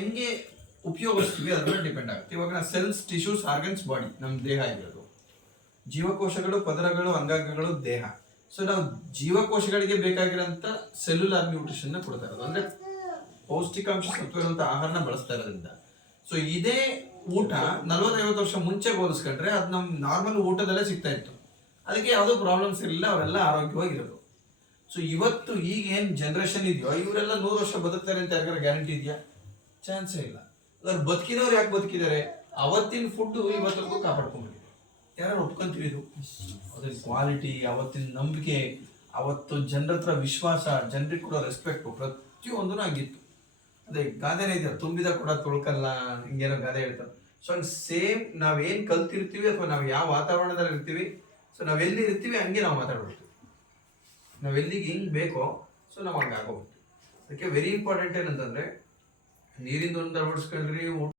ಹೆಂಗೆ ಉಪಯೋಗಿಸ್ತೀವಿ ಅದ್ರ ಮೇಲೆ ಡಿಪೆಂಡ್ ಆಗುತ್ತೆ. ಇವಾಗ ಸೆಲ್ಸ್, ಟಿಶ್ಯೂಸ್, ಆರ್ಗನ್ಸ್, ಬಾಡಿ ನಮ್ಮ ದೇಹ ಇರೋದು. ಜೀವಕೋಶಗಳು, ಪದರಗಳು, ಅಂಗಾಂಗಗಳು ದೇಹ. ಸೊ ನಾವು ಜೀವಕೋಶಗಳಿಗೆ ಬೇಕಾಗಿರೋಂಥ ಸೆಲ್ಯುಲಾರ್ ನ್ಯೂಟ್ರಿಷನ್ ಕೊಡ್ತಾ ಇರೋದು, ಅಂದ್ರೆ ಪೌಷ್ಟಿಕಾಂಶ ಸತ್ವ ಇರುವಂತ ಆಹಾರನ ಬಳಸ್ತಾ ಇರೋದ್ರಿಂದ. ಸೊ ಇದೇ ಊಟ 40-50 ವರ್ಷ ಮುಂಚೆ ಹೋಲಿಸ್ಕೊಂಡ್ರೆ ಅದು ನಮ್ ನಾರ್ಮಲ್ ಊಟದಲ್ಲೇ ಸಿಗ್ತಾ ಇತ್ತು. ಅದಕ್ಕೆ ಯಾವುದೋ ಪ್ರಾಬ್ಲಮ್ಸ್ ಇರಲಿಲ್ಲ, ಅವರೆಲ್ಲ ಆರೋಗ್ಯವಾಗಿರೋದು. ಸೊ ಇವತ್ತು ಈಗ ಏನ್ ಜನರೇಷನ್ ಇದೆಯೋ ಇವರೆಲ್ಲ 100 ವರ್ಷ ಬದುಕ್ತಾರೆ ಅಂತ ಯಾರಿಗಾರ ಗ್ಯಾರಂಟಿ ಇದೆಯಾ? ಚಾನ್ಸೇ ಇಲ್ಲ. ಅದ್ರ ಬದುಕಿದವ್ರು ಯಾಕೆ ಬದುಕಿದ್ದಾರೆ? ಅವತ್ತಿನ ಫುಡ್ ಇವತ್ತಿಗೂ ಕಾಪಾಡ್ಕೊಂಡ್ಬಿಟ್ಟಿದೆ. ಯಾರು ಒಪ್ಕೊಂತೀವಿ ಇದು? ಅದ್ರ ಕ್ವಾಲಿಟಿ, ಅವತ್ತಿನ ನಂಬಿಕೆ, ಅವತ್ತು ಜನರ ಹತ್ರ ವಿಶ್ವಾಸ, ಜನರಿಗೆ ಕೊಡೋ ರೆಸ್ಪೆಕ್ಟ್, ಪ್ರತಿಯೊಂದೂ ಆಗಿತ್ತು. ಅದೇ ಗಾದೆನೇ ಇದೆಯಲ್ಲ, ತುಂಬಿದ ಕೂಡ ತುಳ್ಕಲ್ಲ, ಹಿಂಗೇನೋ ಗಾದೆ ಹೇಳ್ತಾರೆ. ಸೊ ಹಂಗೆ ಸೇಮ್ ನಾವೇನ್ ಕಲ್ತಿರ್ತೀವಿ ಅಥವಾ ನಾವು ಯಾವ ವಾತಾವರಣದಲ್ಲಿ ಇರ್ತೀವಿ, ಸೊ ನಾವೆಲ್ಲಿ ಇರ್ತೀವಿ ಹಂಗೆ ನಾವು ಮಾತಾಡ್ಬಿಡ್ತೀವಿ. ನಾವೆಲ್ಲಿಗೆ ಹಿಂಗ್ ಬೇಕೋ ಸೊ ನಾವು ಹಂಗೆ ಆಗೋಗ್ತೀವಿ. ಅದಕ್ಕೆ ವೆರಿ ಇಂಪಾರ್ಟೆಂಟ್ ಏನಂತಂದ್ರೆ ನೀರಿಂದ ಒಂದು ಅಳವಡಿಸ್ಕೊಂಡ್ರಿ,